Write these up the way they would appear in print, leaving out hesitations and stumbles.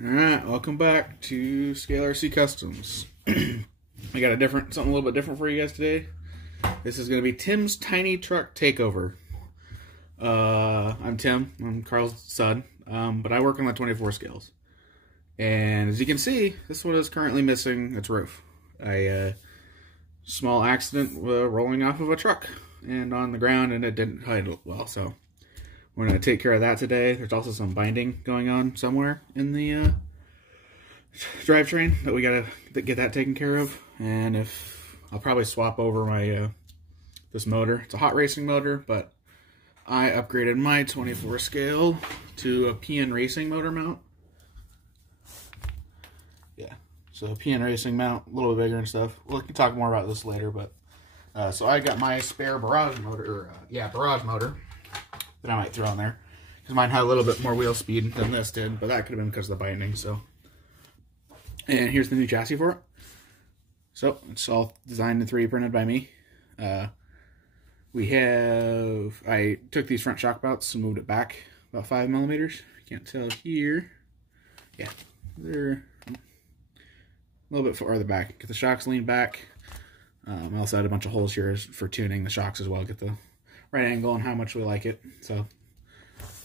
Alright, welcome back to Scale RC Customs. I got something a little bit different for you guys today. This is going to be Tim's Tiny Truck Takeover. I'm Tim, I'm Carl's son, but I work on the 24 scales. And as you can see, this one is currently missing its roof. A small accident rolling off of a truck and on the ground, and it didn't hide it well, so we're going to take care of that today. There's also some binding going on somewhere in the drivetrain that we got to get that taken care of. And I'll probably swap over my this motor. It's a hot racing motor, but I upgraded my 24 scale to a PN Racing motor mount. Yeah, so a PN Racing mount, a little bit bigger and stuff. We can talk more about this later, but so I got my spare barrage motor, barrage motor that I might throw in there, because mine had a little bit more wheel speed than this did, but that could have been because of the binding. So, and here's the new chassis for it. So it's all designed and 3D printed by me. I took these front shock mounts and moved it back about 5 millimeters. Can't tell here. Yeah, they're a little bit farther back because the shocks lean back. I also had a bunch of holes here for tuning the shocks as well, get the right angle and how much we like it. So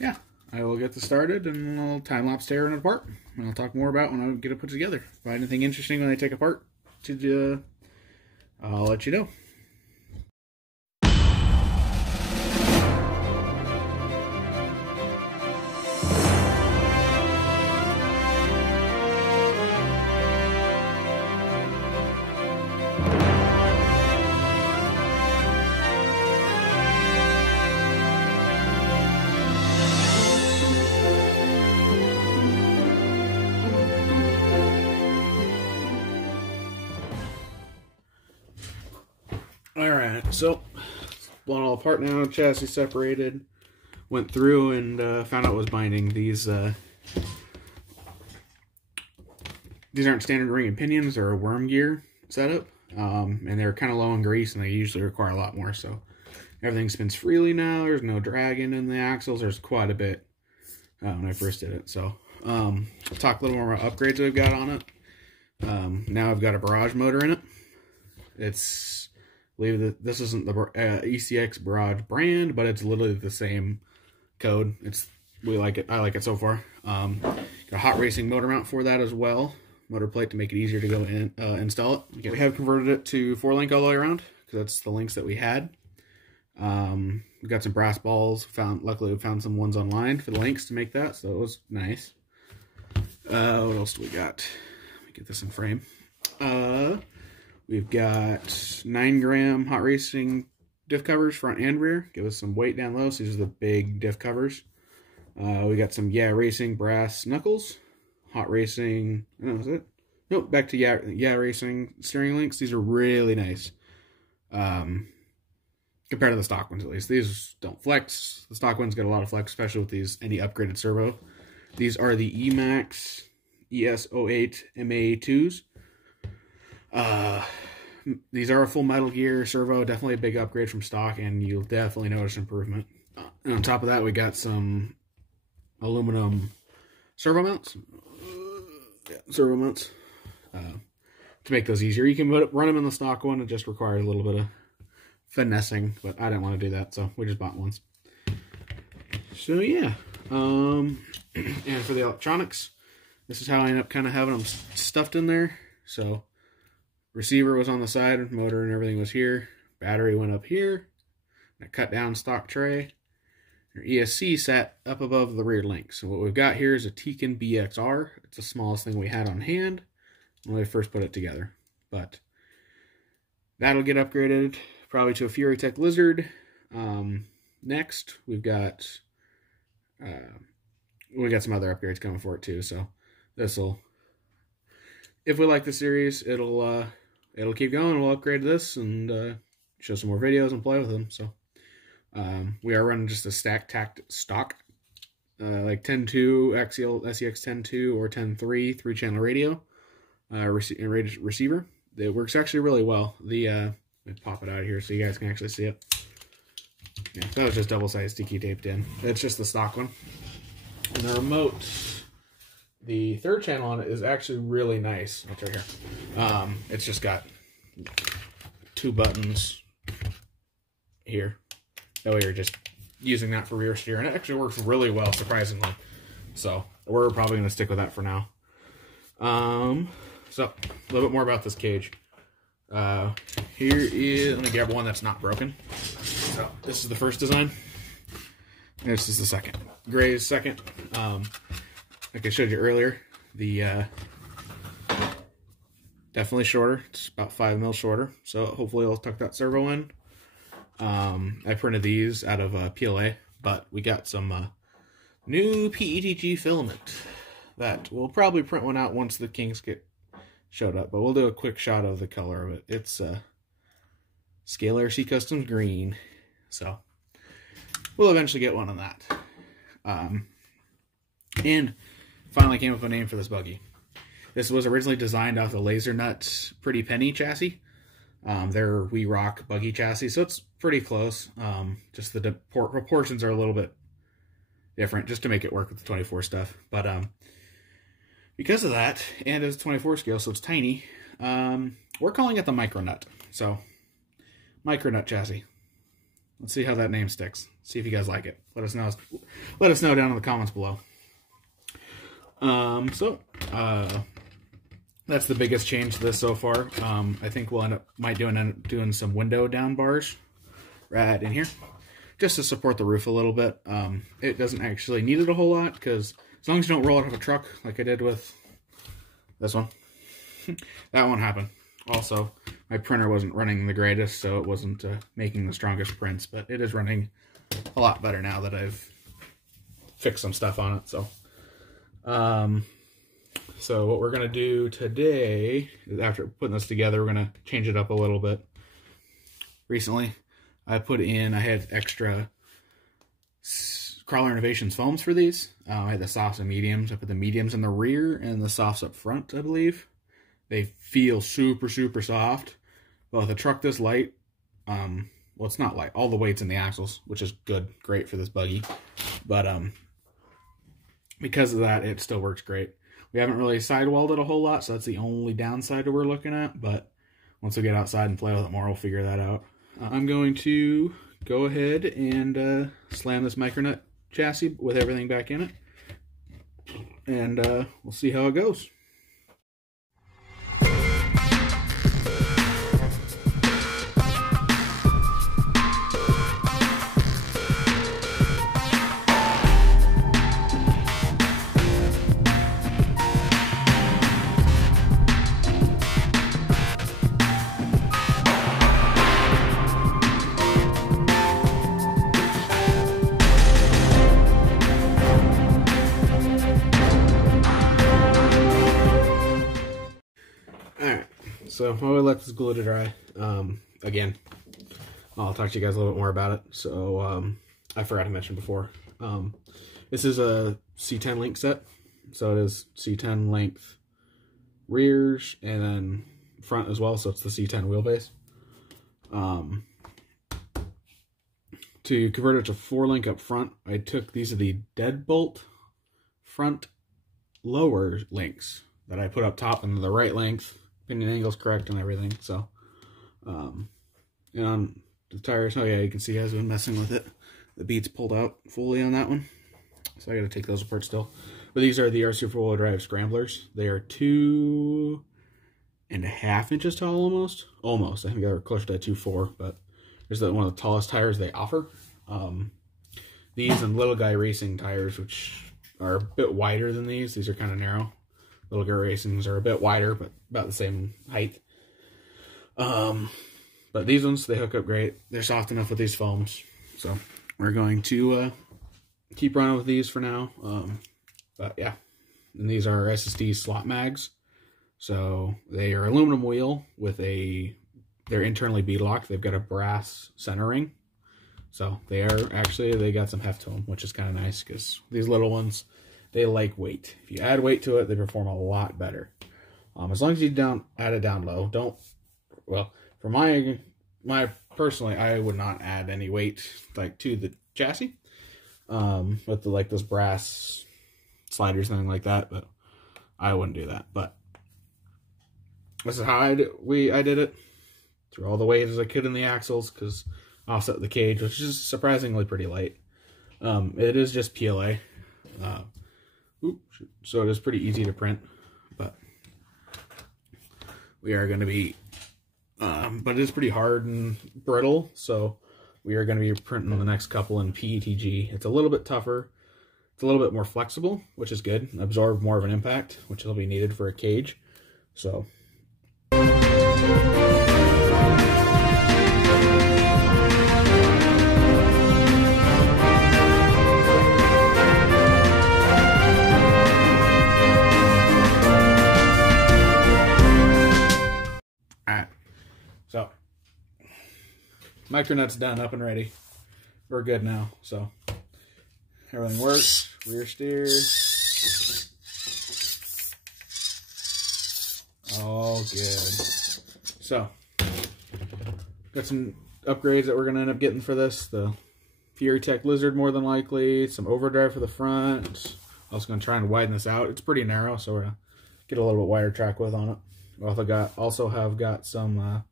yeah, I will get this started and I'll time-lapse tearing it apart, and I'll talk more about when I get it put together. If I find anything interesting when I take apart, I'll let you know. Alright, so blown all apart now, chassis separated, went through and found out what was binding. These aren't standard ring and pinions, they're a worm gear setup, and they're kind of low in grease and they usually require a lot more, so everything spins freely now. There's no dragging in the axles. There's quite a bit when I first did it. So I'll talk a little more about upgrades that I've got on it. Now I've got a barrage motor in it. I believe that this isn't the ECX Barrage brand, but it's literally the same code. We like it. I like it so far. Got a hot racing motor mount for that as well. Motor plate to make it easier to go in install it. Okay, we have converted it to 4-link all the way around because that's the links that we had. We got some brass balls. Luckily, we found some ones online for the links to make that, so it was nice. What else do we got? Let me get this in frame. We've got 9-gram hot racing diff covers, front and rear. Give us some weight down low. So these are the big diff covers. We got some Racing brass knuckles. Hot racing, I don't know, is it? Nope, back to Yeah Racing steering links. These are really nice. Compared to the stock ones, at least. These don't flex. The stock ones get a lot of flex, especially with any upgraded servo. These are the Emax ES08 MA2s. These are a full metal gear servo, definitely a big upgrade from stock, and you'll definitely notice improvement. And on top of that, we got some aluminum servo mounts. To make those easier. You can run them in the stock one. It just requires a little bit of finessing, but I didn't want to do that, so we just bought ones. So yeah, and for the electronics, this is how I end up kind of having them stuffed in there. So receiver was on the side, motor and everything was here. Battery went up here. I cut down stock tray. Your ESC sat up above the rear link. So what we've got here is a Tekin BXR. It's the smallest thing we had on hand when we first put it together. But that'll get upgraded probably to a Fury Tech Lizard. Next, we've got some other upgrades coming for it too. So this'll, if we like the series, it'll keep going. We'll upgrade this and show some more videos and play with them. So we are running just a stock, like 10.2 AXIAL SCX24 or 10.3 3-channel radio receiver. It works actually really well. Let me pop it out of here so you guys can actually see it. Yeah, that was just double-sided sticky taped in. It's just the stock one. And the remote The third channel on it is actually really nice. It's right here. It's just got 2 buttons here. That way you're just using that for rear steer, and it actually works really well, surprisingly. So we're probably going to stick with that for now. So a little bit more about this cage. Here is, let me grab one that's not broken. So this is the first design. This is the second. Gray is second. Like I showed you earlier, the definitely shorter. It's about 5 mil shorter. So hopefully it'll tuck that servo in. I printed these out of PLA, but we got some new PETG filament that we'll probably print one out once the kinks get showed up, but we'll do a quick shot of the color of it. It's Scalar C Customs green, so we'll eventually get one on that. And finally came up with a name for this buggy. This was originally designed off the Lasernut Pretty Penny chassis. They're We Rock buggy chassis, so it's pretty close. Just the proportions are a little bit different, just to make it work with the 24 stuff. But because of that, and it's 24 scale, so it's tiny, we're calling it the Micronut. So, Micronut chassis. Let's see how that name sticks. See if you guys like it. Let us know. Let us know down in the comments below. That's the biggest change to this so far. I think we'll end up doing some window down bars right in here, just to support the roof a little bit. It doesn't actually need it a whole lot, because as long as you don't roll it off a truck like I did with this one, that won't happen. Also, my printer wasn't running the greatest, so it wasn't making the strongest prints, but it is running a lot better now that I've fixed some stuff on it. So what we're going to do today, after putting this together, we're going to change it up a little bit. Recently, I had extra Crawler Innovations foams for these. I had the softs and mediums. I put the mediums in the rear and the softs up front, I believe. They feel super, super soft. But with a truck this light, well, it's not light. All the weight's in the axles, which is great for this buggy. But because of that, it still works great. We haven't really sidewalled it a whole lot, so that's the only downside that we're looking at. But once we get outside and play with it more, we'll figure that out. I'm going to go ahead and slam this Micronut chassis with everything back in it. And we'll see how it goes. So while we let this glue to dry, again, I'll talk to you guys a little bit more about it. So I forgot to mention before, this is a C10 link set. So it is C10 length rears and then front as well. So it's the C10 wheelbase. To convert it to 4-link up front, I took these are the Deadbolt front lower links that I put up top, and the right length. Pinion angle's correct and everything. So, and on the tires, oh yeah, you can see I've been messing with it. The bead's pulled out fully on that one, so I got to take those apart still. But these are the RC 4-wheel drive scramblers. They are 2.5 inches tall, almost. I think they're closer to 2.4, but there's one of the tallest tires they offer. These and Little Guy Racing tires, which are a bit wider than these. These are kind of narrow. Little Guy Racings are a bit wider, but about the same height. But these ones, they hook up great. They're soft enough with these foams. So we're going to keep running with these for now. But yeah, and these are SSD slot mags. So they are aluminum wheel with they're internally bead locked. They've got a brass center ring. So they got some heft to them, which is kind of nice, because these little ones, they like weight. If you add weight to it, they perform a lot better. As long as you don't add it down low. For my personally, I would not add any weight to the chassis with those brass sliders, anything like that. But I wouldn't do that. But this is how I did it. Threw all the weight as I could in the axles because offset the cage, which is surprisingly pretty light. It is just PLA. So it is pretty easy to print, but we are going to be, but it is pretty hard and brittle, so we are going to be printing the next couple in PETG. It's a little bit tougher. It's a little bit more flexible, which is good. Absorb more of an impact, which will be needed for a cage. So. So, Micronut's done, up and ready. We're good now, so everything works. Rear steer. All good. So, got some upgrades that we're going to end up getting for this. The Fury Tech Lizard, more than likely. Some overdrive for the front. Also going to try and widen this out. It's pretty narrow, so we're going to get a little bit wider track width on it. We also have got some...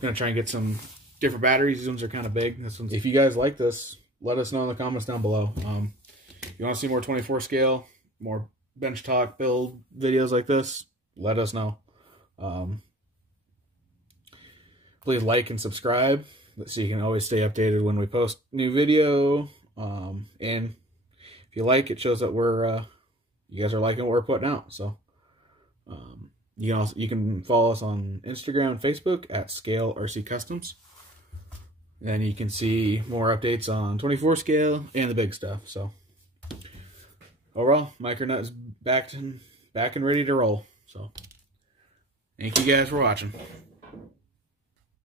gonna try and get some different batteries. These ones are kind of big. If you guys like this, let us know in the comments down below. If you want to see more 24 scale, more bench talk build videos like this, let us know. Please like and subscribe so you can always stay updated when we post new video. And if you like, it shows that you guys are liking what we're putting out. So you can follow us on Instagram and Facebook at Scale RC Customs. And you can see more updates on 24 scale and the big stuff. So overall, Micronut is back and ready to roll. So thank you guys for watching.